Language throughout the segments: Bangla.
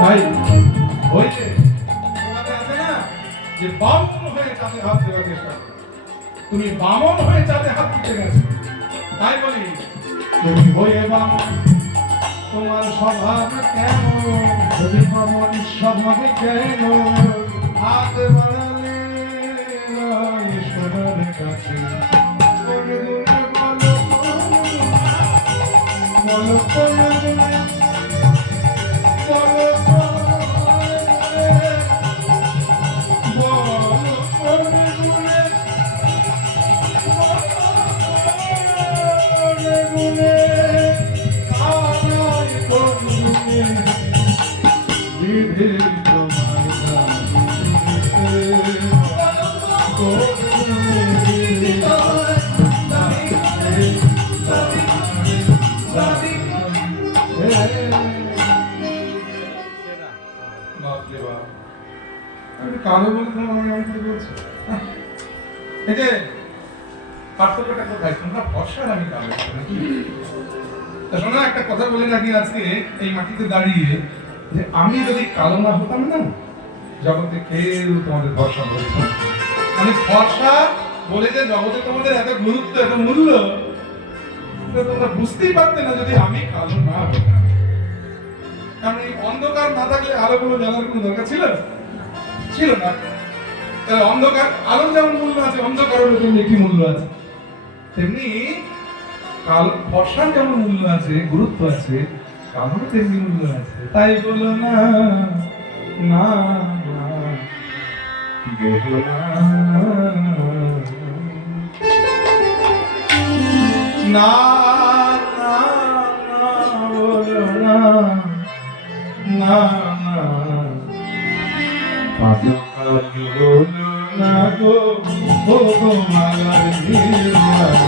ভাই ওই যে তোমাদের আছে না যে বামন হয়ে চাঁদে হাত দেওয়ার চেষ্টা করো। তুমি বামন হয়ে চাঁদে হাত দিতে গেছো, তাই বলি তুমি হয়ে বামন, তোমার স্বভাব কেমন? যদি বামন স্বভাবে কেন হাত বাড়ালে ঈশ্বরের কাছে বলো কালো বলে তোমার আমি কি বলছি? এই যে পার্থক্যটা কোথায়? তোমরা বর্ষার, আমি কালো নাকি? তা শোনো, একটা কথা বলে রাখি আজকে এই মাটিতে দাঁড়িয়ে, যে আমি যদি কালো না হতাম না, জগতে কেউ তোমাদের ভরসা বলতো না। মানে ভরসা বলে যে জগতে তোমাদের এত গুরুত্ব, এত মূল্য, তোমরা বুঝতেই পারতে না যদি আমি কালো না হতাম। কারণ এই অন্ধকার না থাকলে আলোগুলো জ্বালার কোনো দরকার ছিল ছিল না। তাহলে অন্ধকার, আলোর যেমন মূল্য আছে, অন্ধকারেরও তেমনি একটি মূল্য আছে। তেমনি কাল বর্ষার যেমন মূল্য আছে, গুরুত্ব আছে, কালোরও তেমনি মূল্য আছে। তাই বলো না না বলো না না বলো না না না গো ও গো মালার বিধাতা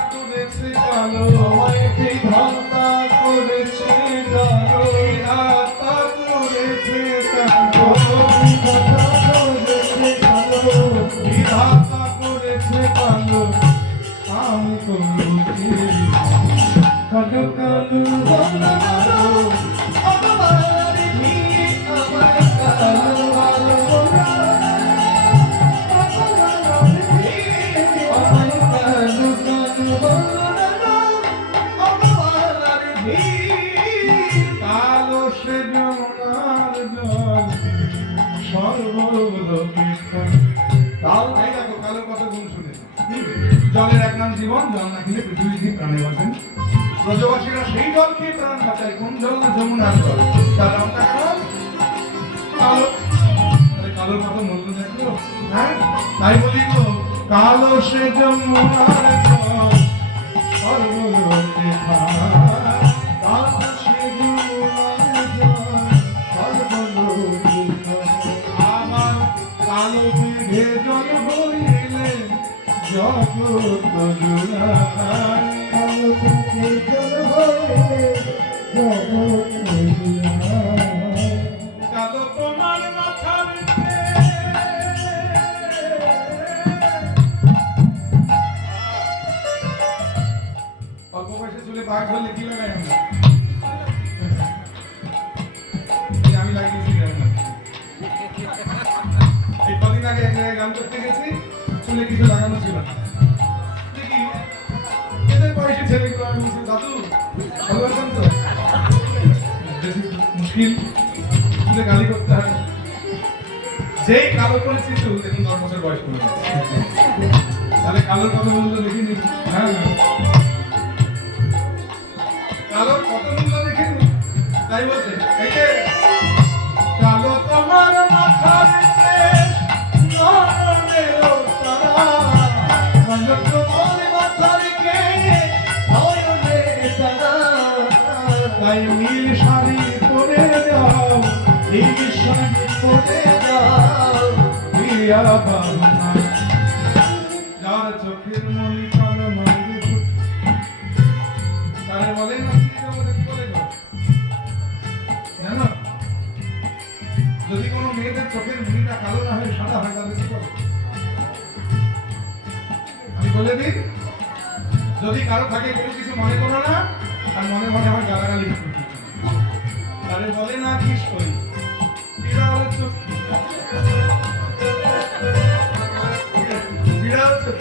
করেছে কালো, বিধাতা করেছে কালো, বিধাতা করেছে কালো, বিধাতা করেছে কালো, আমি করেছি কালো কালো বলো জলের এক নাম জীবন, জল না খেলে পৃথিবী থেকে প্রাণে বাঁচেন। ব্রজবাসীরা সেই জল খেয়ে প্রাণ বাঁচায়। কোন জল? না যমুনার জল। তার রংটা কেমন? কালো। তাহলে কালোর কত মূল্য দেখলো? হ্যাঁ, তাই বলি তো, কালো সে যমুনার জল সর্বলোকে খায়, কালো সে যমুনার জল সর্বলোকে খায়। আমার কালো মেঘে জল হইলে জগৎ জুড়ায়, কালো মেঘে জল হইলে জগৎ জুড়ায়। কালো তোমার মাথার অল্প বয়সে চুলে ভাগ ধরলে কি লাগাই আমরা? আমি লাগিয়েছি এই কদিন আগে এক জায়গায় গান করতে গেছি, চুলে কিছু লাগানো ছিল না। দেখি এদের বয়সী ছেলেগুলো, আমি বলছি দাদু ভালো আছেন তো? বেশি মুশকিল, চুলে গালি করতে হয়। যেই কালো করেছি চুল, দেখুন 10 বছর বয়স করে তাহলে কালোর কত মূল্য দেখিনি? হ্যাঁ, কালোর কত মূল্য দেখিনি। তাই বলছে এই যে কালো তোমার মাথার তাই নীল শাড়ি পরে যাও, নীল শাড়ি পরে যাও। করিয়া বাহনা যার চোখের মনি কালো নন্দে তারে বলে না বলে জানো যদি কোনো মেয়েদের চোখের মনিটা কালো না হয় সাদা হয় তাহলে কি বলে আমি বলে দিই যদি কারো থাকে কোনো কিছু মনে করো না আর মনে মনে আমার গালাগালি তারে বলে না কি সই বিড়াল চোখ বিড়াল চোখ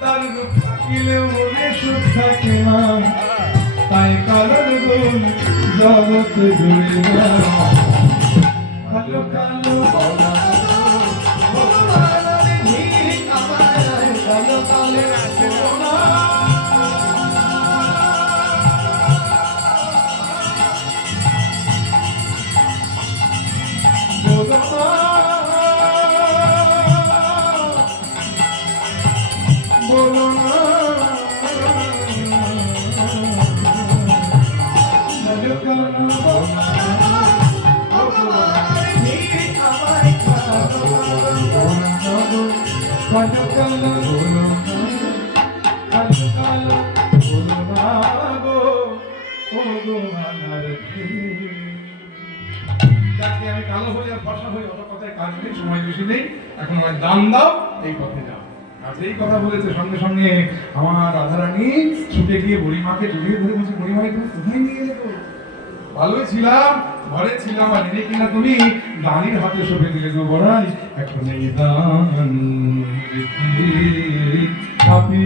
তার রূপ থাকিলেও মনে সুখ থাকে না তাই কালোর গুণ জগৎ জুড়ে না কালো কালো বলা কালো কালো আমি কালো হই আর ফর্সা হই ওটা কথায় কাজ নেই সময় বেশি নেই এখন আমার দান দাও এই পথে যাও আর এই কথা বলেছে সঙ্গে সঙ্গে আমার রাধারানী ছুটে গিয়ে বুড়িমাকে জড়িয়ে ধরে বলছে বুড়িমাকে তুমি কোথায় নিয়ে গেলে গো ভালোই ছিলাম ঘরে ছিলাম আর এনে কিনা তুমি দানির হাতে সঁপে দিলে গো বড়াই এখন এই দান আপনি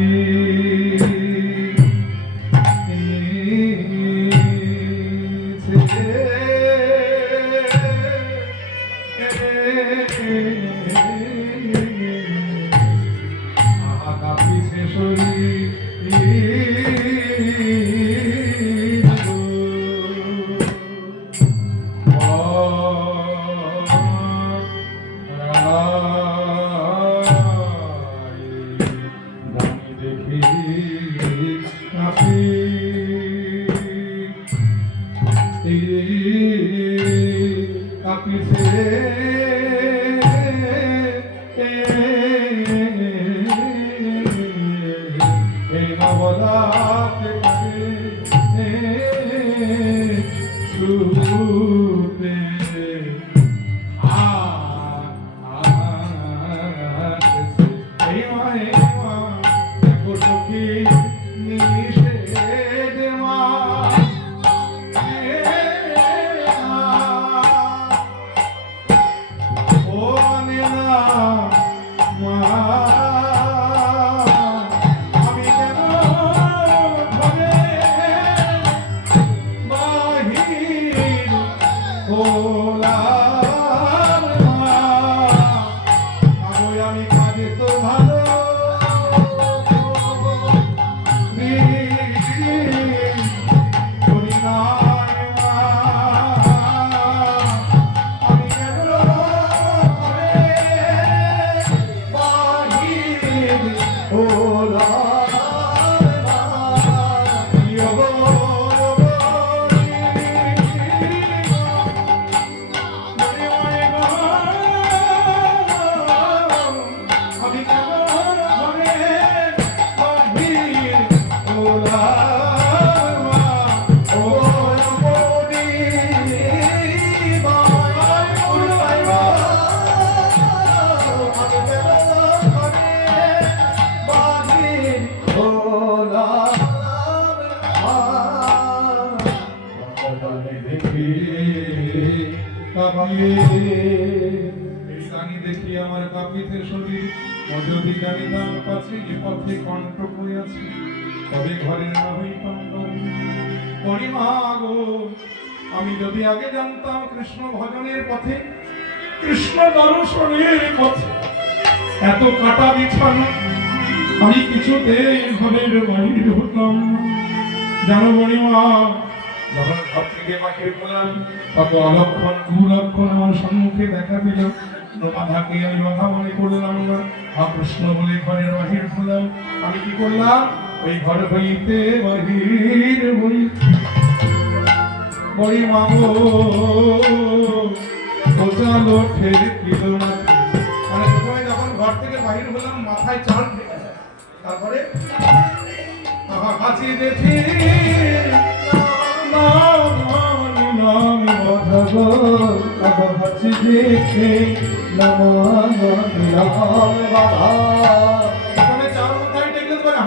দেখি আমার কাঁপিতে শরীর যদি জানিতাম কাছে এ পথে কণ্ঠ করিয়াছি তবে ঘরে না হইতাম পরিমা গো আমি যদি আগে জানতাম কৃষ্ণ ভজনের পথে কৃষ্ণ দর্শনের পথে এত কাটা বিছানো আমি কিছুতেই ঘরের বাহির হতাম জানো পরিমা যখন ঘর থেকে বাহির হলাম তত অলক্ষণ কুলক্ষণ আমার সম্মুখে দেখা দিল বাধাকে আমি বাধা মনে করলাম না কৃষ্ণ বলে ঘরের বাহির হলাম আমি কি করলাম ওই ঘর হইতে বাহির হই পরিমা গো বোঝালো ফের কিলো না মাথায় চাল ঢেকে যায়। তারপরে হাঁচি দেখি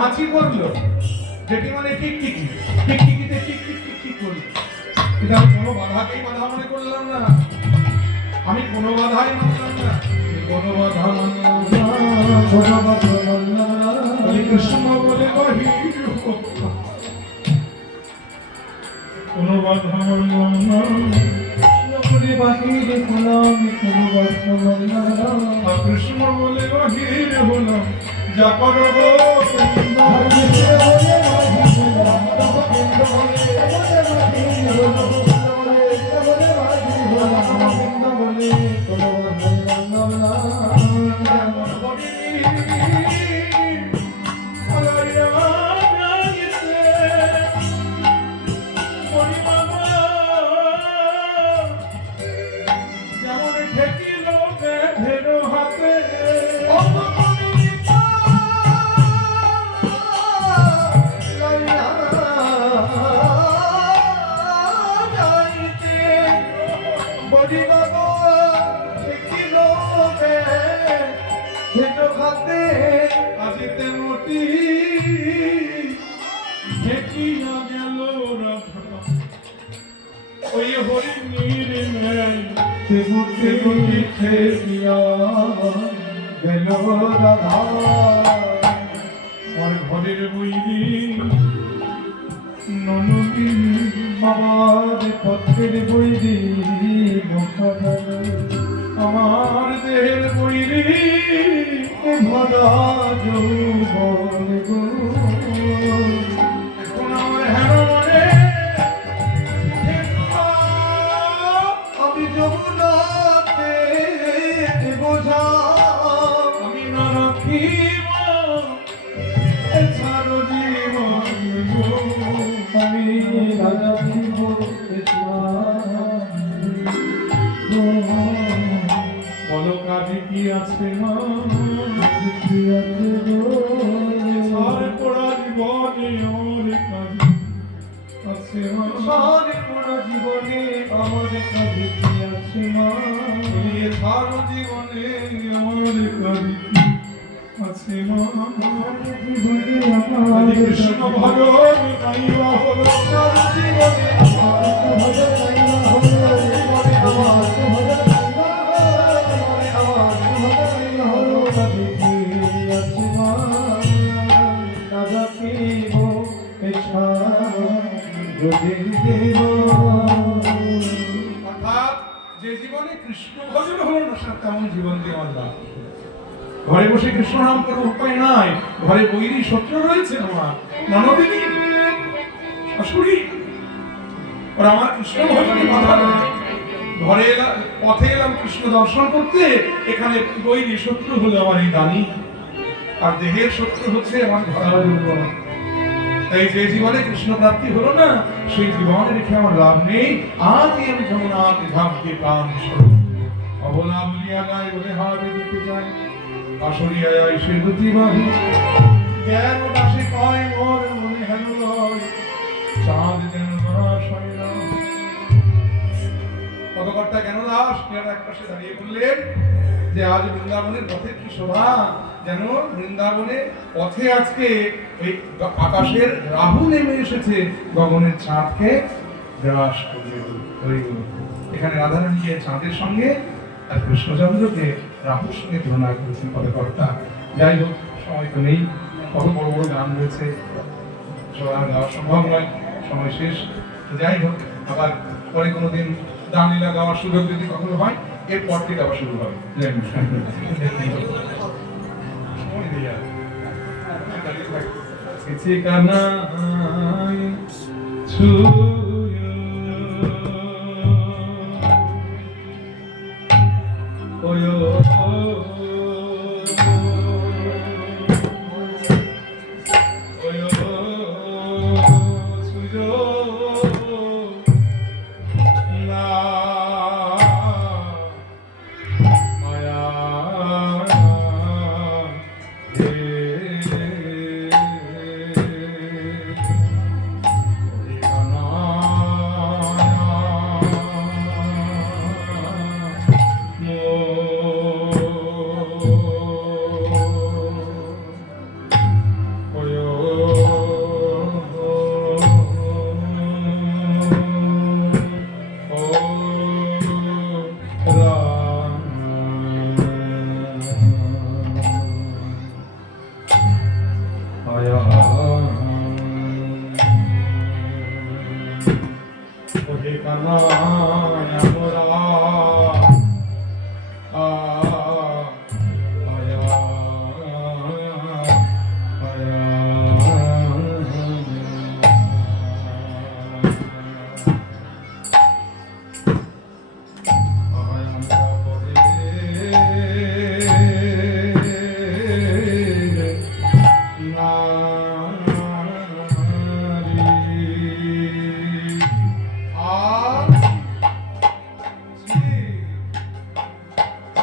হাঁচি করলো যেটি মানে টিকটিকি টিকটিকিতে টিক করলো। এটা আমি কোনো বাধাকেই বাধা মনে করলাম না, আমি কোনো বাধাই মানলাম না, কোনো বাধা মানলাম না। কৃষ্ণ বলে বাহির কোনো বাধা মানলাম না, বাহির হলাম কোনো বাধা মানলাম না। কৃষ্ণ বলে বাহির হলাম যা করবো ঘরের বইরি ননদী আমার পথের বইরি আমার দেহের বইরি ভরা যৌবন গো। এখন আমার হেন মনে আমি যমুনাতে বোঝা আমি না রাখিব ছাড়ো জীবন গো, আমি না রাখিব বলো কাজে কি আছে মা কি আছে সারে পড়া জীবনে ওর কাজে আছে মা, সারে পড়া জীবনে আমার কাজে কি আছে মা, সারা জীবনে আমার কাজে কি আছে মা, জীবনে আমার কৃষ্ণ ভগবান নাইবা হলো সারা জীবনে আমার ভজন নাইবা হলো জীবনে আমার ভজন যে জীবনে কৃষ্ণ ভজন হলো না তেমন জীবন দিয়ে আমার ঘরে বসে কৃষ্ণ নাম করার উপায় নাই, ঘরে বৈরী শত্রু রয়েছে আমার ননদিনী শাশুড়ি, আর আমার কৃষ্ণ ভজনে বাধা নেই। ঘরে এলাম পথে এলাম কৃষ্ণ দর্শন করতে, এখানে বৈরী শত্রু হলো আমার এই দানি, আর দেহের শত্রু হচ্ছে আমার ঘরের উপর। তাই যে জীবনে কৃষ্ণ প্রাপ্তি হলো না সেই জীবনে রেখে আমার লাভ নেই। আজই আমি যমুনাকে ঝাঁপকে প্রাণ স্বরূপ অবলা বলিয়া গায় বলে হারে দিতে চাই আসরিয়া সে দুটি বাহু জ্ঞান দাসে কয় মোর মনে হেন লয় চাঁদ যেন ধরাশয় না। পদকর্তা জ্ঞান দাস এক পাশে দাঁড়িয়ে বললেন যে আজ বৃন্দাবনের পথের কি শোভা, যেন বৃন্দাবনে পথে আজকে ওই আকাশের রাহু নেমে এসেছে গগনের চাঁদকে গ্রাস করে। এখানে রাধারানীকে চাঁদের সঙ্গে আর কৃষ্ণচন্দ্রকে রাহুর সঙ্গে তুলনা করেছেন পদকর্তা। যাই হোক, সময় তো নেই, কত বড় বড় গান রয়েছে, গাওয়া সম্ভব নয়, সময় শেষ। যাই হোক, আবার পরে কোনোদিন গান লীলা গাওয়ার সুযোগ যদি কখনো হয় এরপর থেকে আবার শুরু হবে।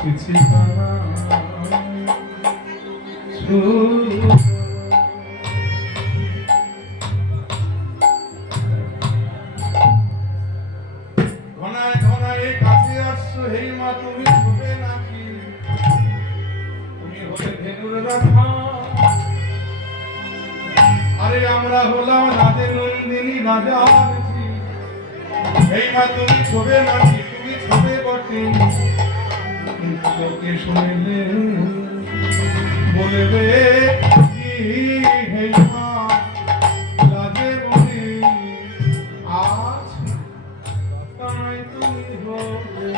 ছিছি ঘনায় ঘনায় কাছে আসছো হে মা তুমি ছবে নাকি তুমি হলে ধেনুর রাখা আরে আমরা হলাম রাজে নন্দিনী রাজার ঝি এই মা তুমি ছবে নাকি তুমি ছবে বটে কিন্তু লোকে শুনলে বলবে কি হে মা রাজে বলি আজ তাই তুমি হবে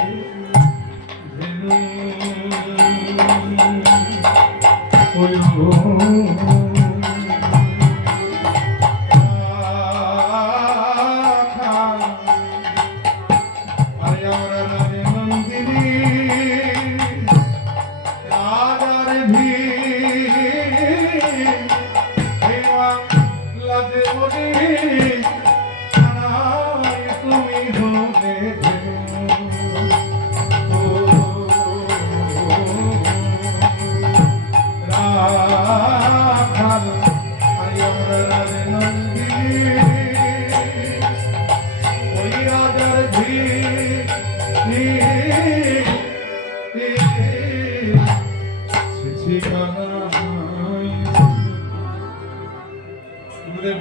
ধেনু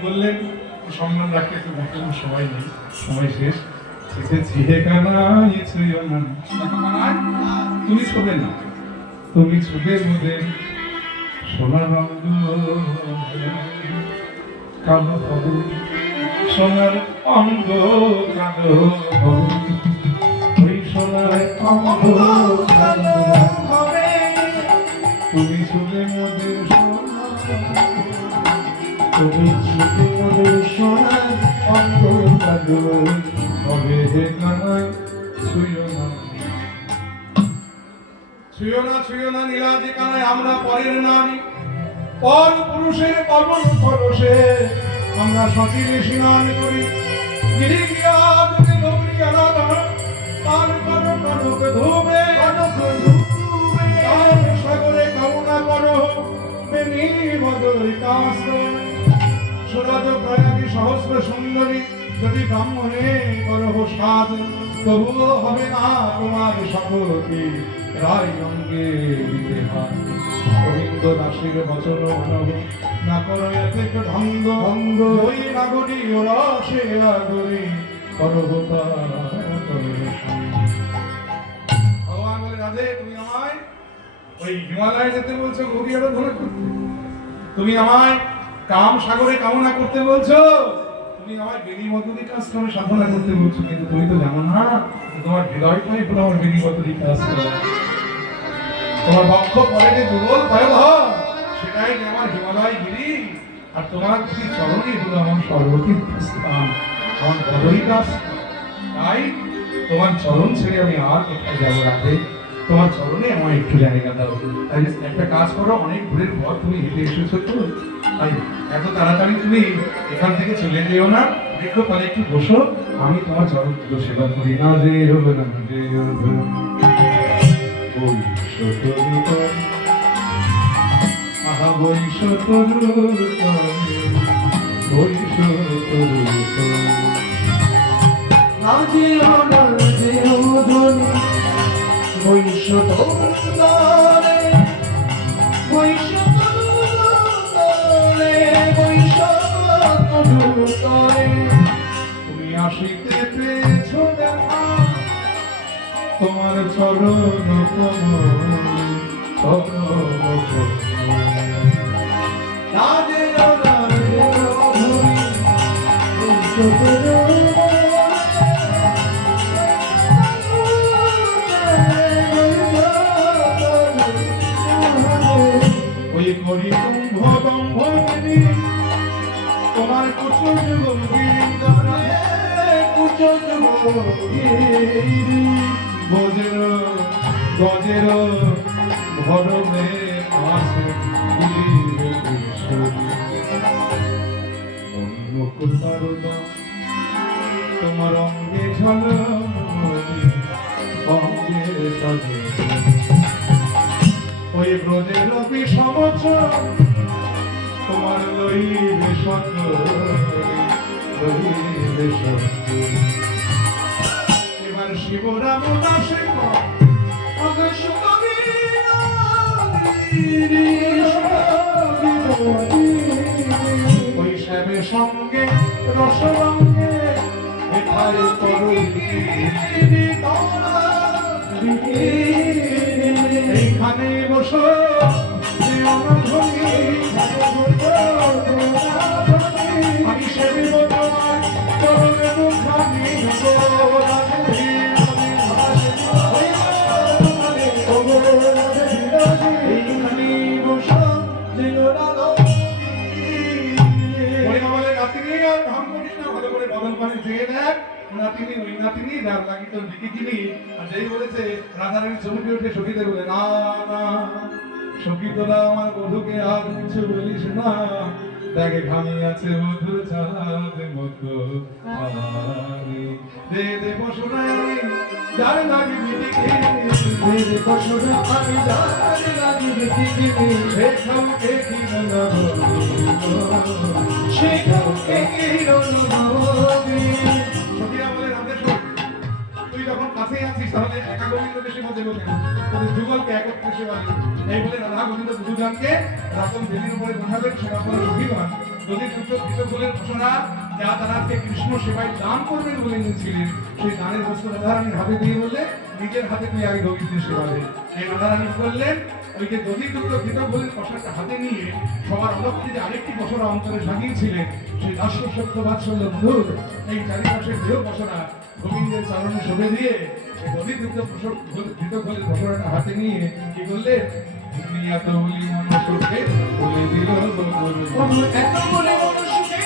বললেন সম্মান রাখতে একটু বললেন সময় নেই সময় শেষ তুমি ছবে না তুমি ছবে মধ্যে সোনার রঙ কালো হবে সোনার অঙ্গ কালো হবে ওই সোনার অঙ্গ কালো হবে তুমি ছবে মধ্যে তুমি ছবে মধ্যে সোনার অঙ্গ কালো হবে হে কানাই ছুঁয়ো না ছুঁয়ো না নীলাজি কানাই আমরা পরের নারী পর পুরুষের পবন পরশে আমরা সচিলে স্নান করি গিরি গিয়া যদি গৌরী আরাধনা তার কনক কনক ধুবে তার সাগরে কামনা করো বেনি বদরি কাস সুরজ প্রয়াগী সহস্র সুন্দরী যদি ব্রাহ্মণে করো সাধ তবুও হবে না তোমার সকলকে রায় অঙ্গে দিতে হয় গোবিন্দ দাসের বচন মানব না করো এতে ঢঙ্গ ভঙ্গ ওই নাগরী ওরা সে আগরি করবতা ভগবান বলে রাধে তুমি আমায় ওই হিমালয়ে যেতে বলছো গৌরী আরাধনা করতে তুমি আমায় কাম সাগরে কামনা করতে বলছো তুমি আমার বেনি মধুরি কাজ করে সাধনা করতে বলছো কিন্তু তুমি তো জানো না তোমার হৃদয়টাই পুরো আমার বেনি মধুরি কাজ করে তোমার বক্ষ পরে যে দুর্বল ভয়াবহ সেটাই আমার হিমালয় গিরি আর তোমার দুটি চরণই হলো আমার সর্বতীর্থ স্থান আমার বদরি কাজ তাই তোমার চরণ ছেড়ে আমি আর কোথায় যাবো রাতে তোমার চরণে আমার একটু জায়গা দাও তাই একটা কাজ করো অনেক দূরের পর তুমি হেঁটে এসেছো তো তাই এত তাড়াতাড়ি তুমি এখান থেকে চলে যেও না দেখো তাহলে একটু বসো আমি তোমার চরণ দুটো সেবা করি না যে হবে না যে হবে আহা তুমি আসিতে পেয়েছো দেখা তোমার চরণ ওই করি কুম্ভ দম্ভ তোমার কুচুর গজের ভরমে আসে তোমার অঙ্গে ঝল অঙ্গে সাজে ব্রজের সমচ তোমার লইবে সত্য লইবে সত্য এবার শিবরাম দাসে ওই শ্যামের সঙ্গে রসরঙ্গে এখানে এইখানে বসো আমি শ্যামে নাতিনি ওই নাতিনি যার লাগি তোর দিকে কিনি আর যেই বলেছে রাধারানী চমকে উঠে সখীদের বলে না না সখী তোরা আমার বধূকে আর কিছু বলিস না দেখে ঘামি আছে মধুর চাঁদের মতো দে দে বসনা যার লাগি দিকে দে দে বসনা আমি যার লাগি দিকে সে খামকে কি না সে খামকে কি না তুই যখন কাছে আছিস তাহলে একা গোবিন্দকে সেবা দেবো কেন তোদের যুগলকে একত্রে সেবা দেবো এই বলে রাধা গোবিন্দ দুজনকে রাতন বেদির উপরে বসাবেন সেবা করে রবিবার যদি দুটো কৃতজ্ঞের ঘোষণা যা তারা আজকে কৃষ্ণ সেবায় দান করবেন বলে নিয়েছিলেন সেই দানের বস্তু রাধারানীর হাতে দিয়ে বললে নিজের হাতে তুই আগে গোবিন্দের সেবা দেন এই রাধারানী করলেন ওইকে যদি দুটো কৃতজ্ঞের প্রসাদটা হাতে নিয়ে সবার অলক্ষে যে আরেকটি বছরা অন্তরে সাজিয়েছিলেন সেই দাস্য সত্য বাৎসল্য মধুর এই চারিপাশের দেহ বছরা গোবিন্দের চরণে শোভে দিয়ে যদি দুটো কৃতজ্ঞের বছরাটা হাতে নিয়ে কি করলেন দুনিয়া তো বলি মনুষ্যকে বলে দিল এত বলে মনুষ্যকে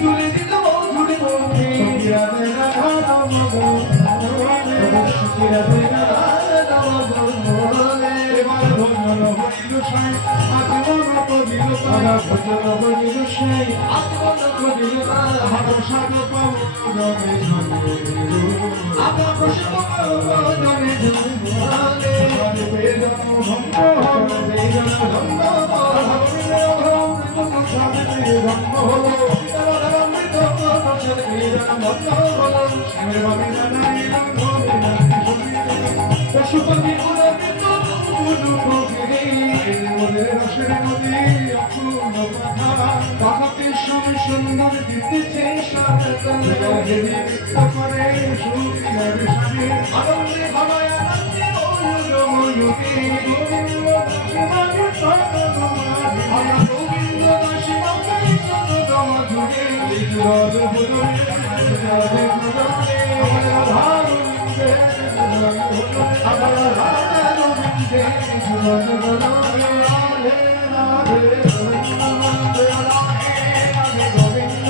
তুলে দিল জুড়ে বলে সখিরা দেনা রাম সখিরা দেনা বলে এবার ভজন হইল সাই আত্মন করিল তারা ভজন হইল সাই আত্মন করিল তারা প্রসাদ পাও জনে জনে আপা প্রসাদ পাও জনে জনে আরে বেদন ভঙ্গ বেদন ভঙ্গ হরে রাম প্রসাদ ভঙ্গ রাম প্রসাদ বেদন ভঙ্গ শ্রী বাবিনা নাই গোবিনা পশুপতি গুণকে গুরু ভোগে ওদের রসের নদী অপূর্ণ কথা তাহাকে সুন্দর দিতেছে সারতলে করে সুখের সাথে আনন্দে ভাবায় আনন্দে ময়ূরে গোবিন্দ দাসে আমরা গোবিন্দ দাসে মাঝুরে রজ হলো গোবিন্দ